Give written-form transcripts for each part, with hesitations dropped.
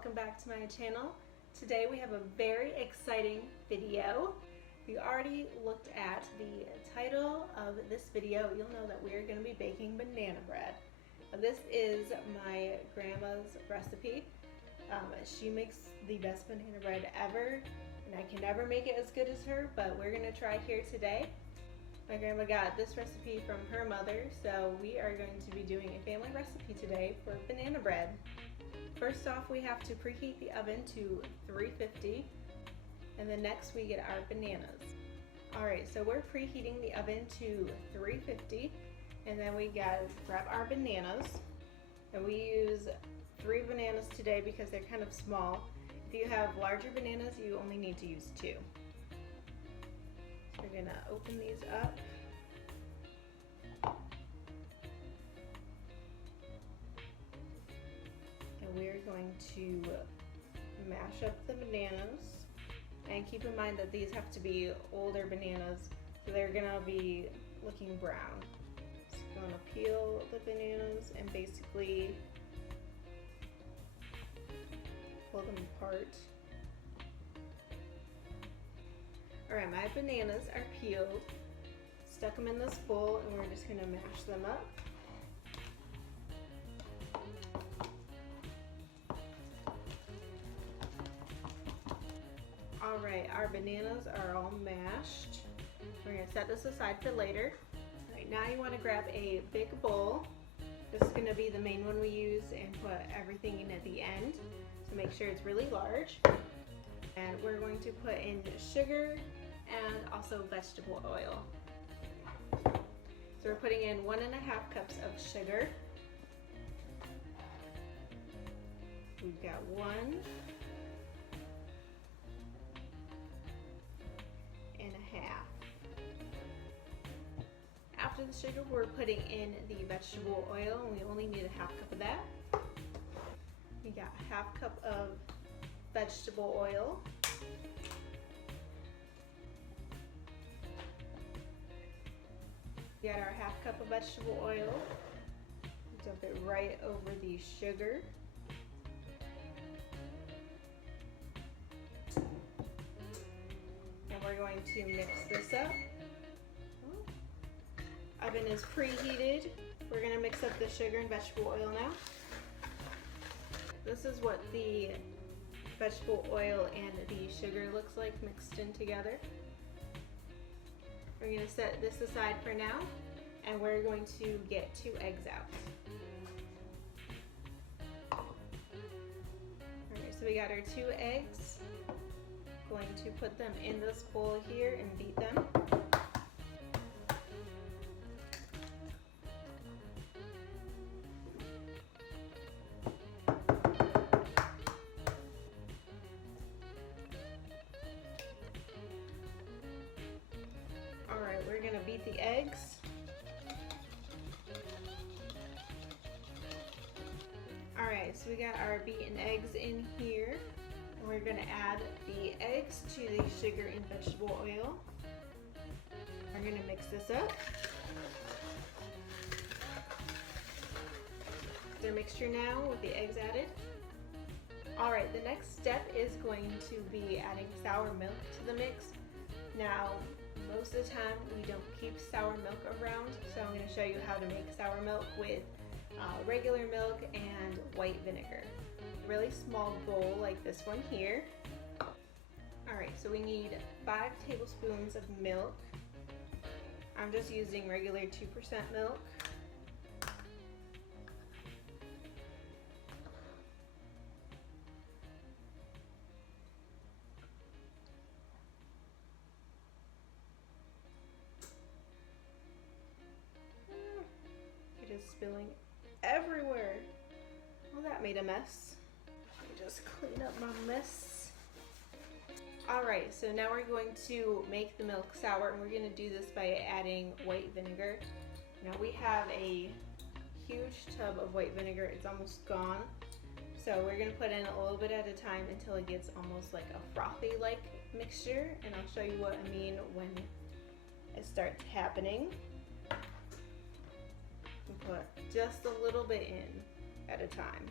welcome back to my channel. Today we have a very exciting video. If you already looked at the title of this video, you'll know that we're going to be baking banana bread. This is my grandma's recipe. She makes the best banana bread ever, and I can never make it as good as her, but we're going to try here today. My grandma got this recipe from her mother, so we are going to be doing a family recipe today for banana bread. First off, we have to preheat the oven to 350, and then next we get our bananas. Alright, so we're preheating the oven to 350, and then we gotta grab our bananas, and we use 3 bananas today because they're kind of small. If you have larger bananas, you only need to use 2. So we're gonna open these up. And we're going to mash up the bananas. And keep in mind that these have to be older bananas, so they're gonna be looking brown. Just gonna peel the bananas and basically pull them apart. Alright, my bananas are peeled. Stuck them in this bowl, and we're just gonna mash them up. Alright, our bananas are all mashed. We're going to set this aside for later. Alright, now you want to grab a big bowl. This is going to be the main one we use, and put everything in at the end. So make sure it's really large. And we're going to put in sugar and also vegetable oil. So we're putting in 1.5 cups of sugar. We've got 1. After the sugar, we're putting in the vegetable oil, and we only need 1/2 cup of that. We got 1/2 cup of vegetable oil. We got our 1/2 cup of vegetable oil. Dump it right over the sugar. And we're going to mix this up. Oven is preheated. We're going to mix up the sugar and vegetable oil now. This is what the vegetable oil and the sugar looks like mixed in together. We're going to set this aside for now, and we're going to get 2 eggs out. Alright, so we got our 2 eggs. Going to put them in this bowl here and beat them. We're going to beat the eggs. Alright, so we got our beaten eggs in here. And we're going to add the eggs to the sugar and vegetable oil. We're going to mix this up. Their mixture now with the eggs added. Alright, the next step is going to be adding sour milk to the mix. Now, most of the time we don't keep sour milk around, so I'm going to show you how to make sour milk with regular milk and white vinegar. A really small bowl like this one here. Alright, so we need 5 tablespoons of milk. I'm just using regular 2% milk. Spilling everywhere. Well, that made a mess. Let me just clean up my mess. Alright, so now we're going to make the milk sour, and we're going to do this by adding white vinegar. Now we have a huge tub of white vinegar. It's almost gone. So we're going to put in a little bit at a time until it gets almost like a frothy-like mixture, and I'll show you what I mean when it starts happening. Put just a little bit in at a time.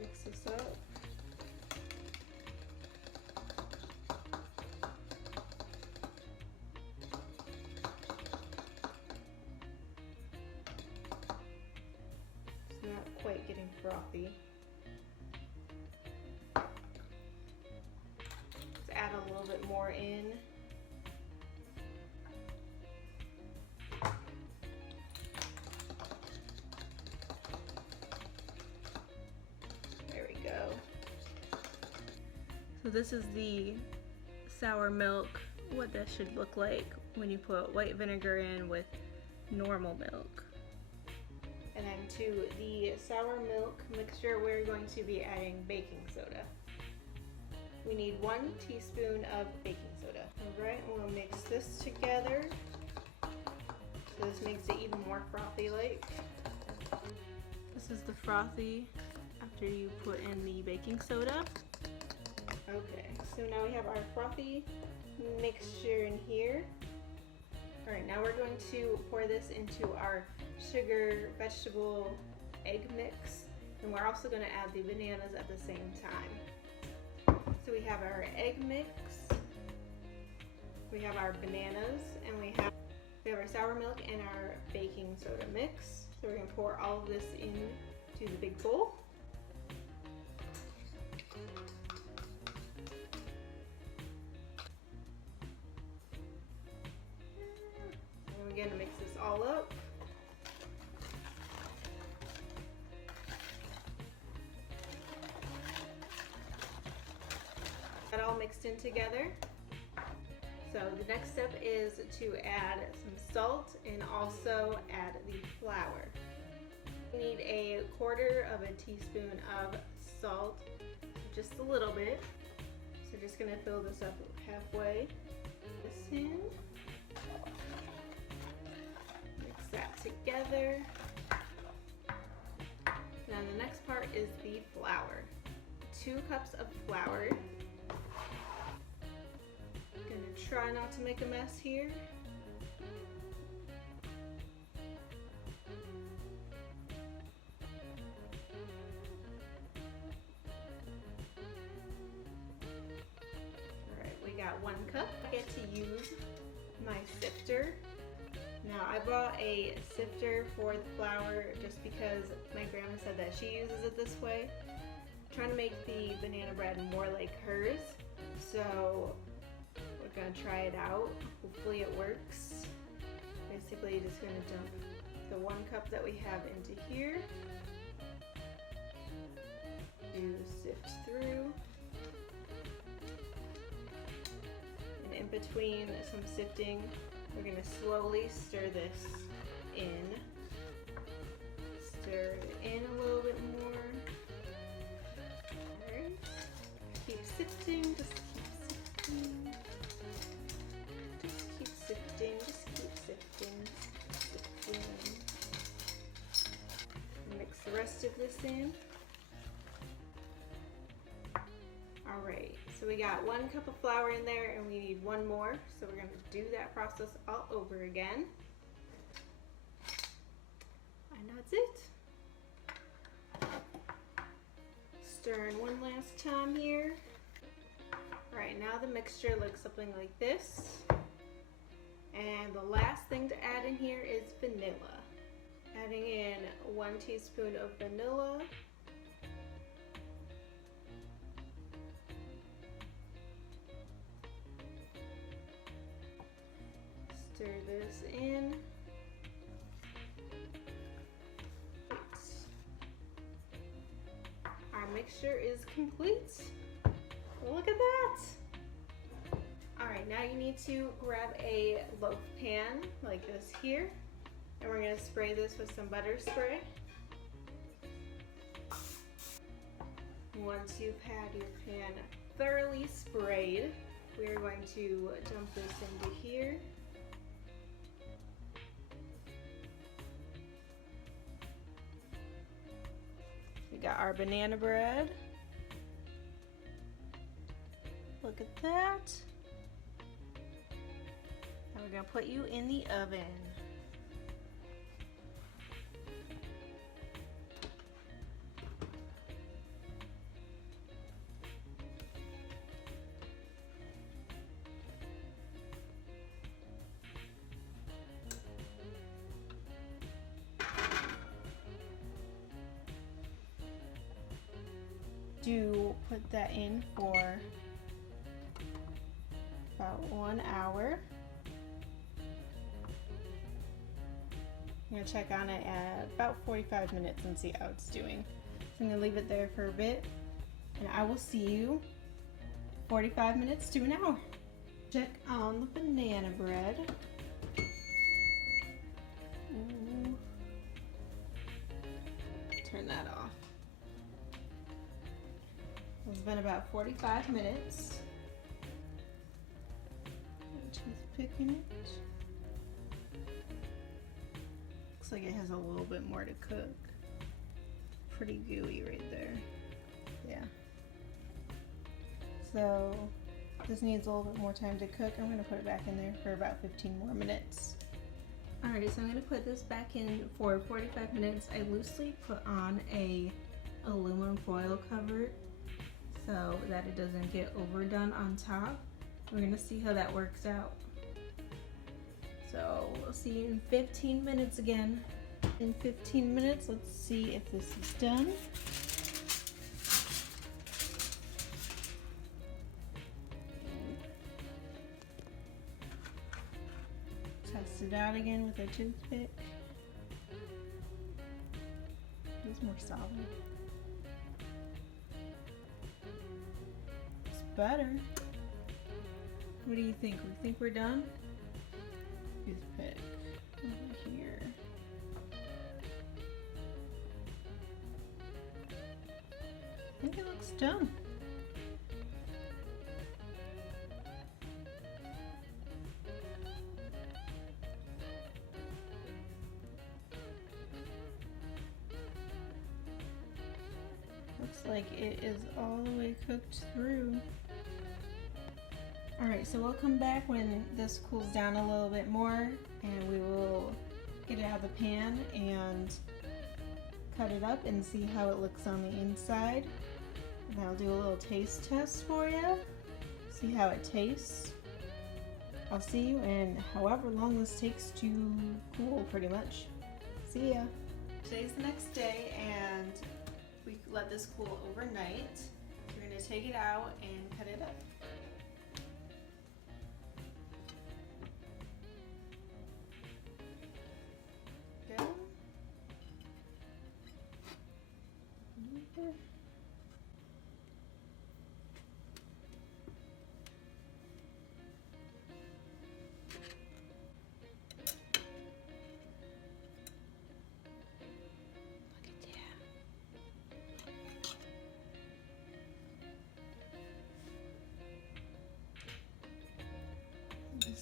Mix this up. It's not quite getting frothy. Let's add a little bit more in. So this is the sour milk, what this should look like when you put white vinegar in with normal milk. And then to the sour milk mixture, we're going to be adding baking soda. We need 1 teaspoon of baking soda. All right, and we'll mix this together. So this makes it even more frothy like. This is the frothy after you put in the baking soda. Okay, so now we have our frothy mixture in here. All right, now we're going to pour this into our sugar, vegetable, egg mix, and we're also going to add the bananas at the same time. So we have our egg mix, we have our bananas, and we have our sour milk and our baking soda mix. So we're going to pour all of this into the big bowl. Again, to mix this all up. That all mixed in together. So the next step is to add some salt and also add the flour. We need a 1/4 teaspoon of salt, just a little bit. So just gonna fill this up halfway. This in. That together. Now the next part is the flour. 2 cups of flour. Gonna try not to make a mess here. Alright, we got 1 cup. I get to use my sifter. Now I bought a sifter for the flour just because my grandma said that she uses it this way. I'm trying to make the banana bread more like hers, so we're gonna try it out. Hopefully it works. Basically, you're just gonna dump the 1 cup that we have into here. You sift through, and in between some sifting, we're going to slowly stir this in. Stir it in a little bit more. Alright. Keep sifting, just keep sifting. Just keep sifting, just keep sifting. Sifting. Mix the rest of this in. Alright, so we got 1 cup of flour in there and we need 1 more. So we're going to do that process all over again. And that's it. Stirring 1 last time here. Alright, now the mixture looks something like this. And the last thing to add in here is vanilla. Adding in 1 teaspoon of vanilla. Stir this in. Our mixture is complete. Look at that. All right, now you need to grab a loaf pan like this here, and we're gonna spray this with some butter spray. Once you've had your pan thoroughly sprayed, we are going to dump this into here. We got our banana bread. Look at that. And we're gonna put you in the oven. do put that in for about 1 hour. I'm gonna check on it at about 45 minutes and see how it's doing. So I'm gonna leave it there for a bit, and I will see you 45 minutes to an hour. Check on the banana bread. Ooh. Turn that off. It's been about 45 minutes. Toothpicking it. Looks like it has a little bit more to cook. Pretty gooey right there. Yeah. So this needs a little bit more time to cook. I'm gonna put it back in there for about 15 more minutes. Alright, so I'm gonna put this back in for 45 minutes. I loosely put on a aluminum foil cover so that it doesn't get overdone on top. We're gonna see how that works out. So we'll see you in 15 minutes again. In 15 minutes, let's see if this is done. Test it out again with a toothpick. It's more solid. It's better. What do you think? We think we're done? Toothpick over here. I think it looks done. Looks like it is all the way cooked through. Alright, so we'll come back when this cools down a little bit more, and we will get it out of the pan and cut it up and see how it looks on the inside. And I'll do a little taste test for you, see how it tastes. I'll see you in however long this takes to cool, pretty much. See ya. Today's the next day, and we let this cool overnight. We're gonna take it out and cut it up.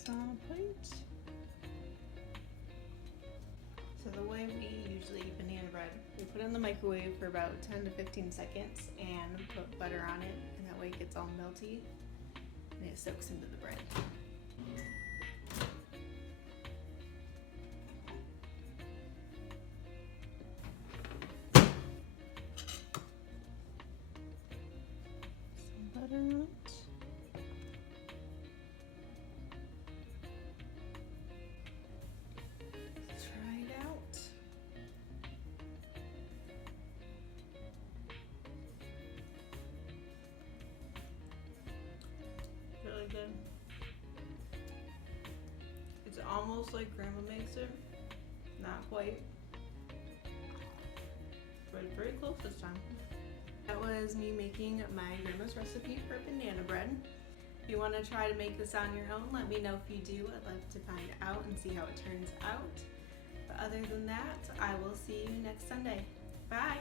On a plate. So the way we usually eat banana bread, we put it in the microwave for about 10 to 15 seconds and put butter on it, and that way it gets all melty and it soaks into the bread. Some butter on it. Really good. It's almost like Grandma makes it. Not quite. But very close this time. That was me making my grandma's recipe for banana bread. If you want to try to make this on your own, let me know if you do. I'd love to find out and see how it turns out. But other than that, I will see you next Sunday. Bye!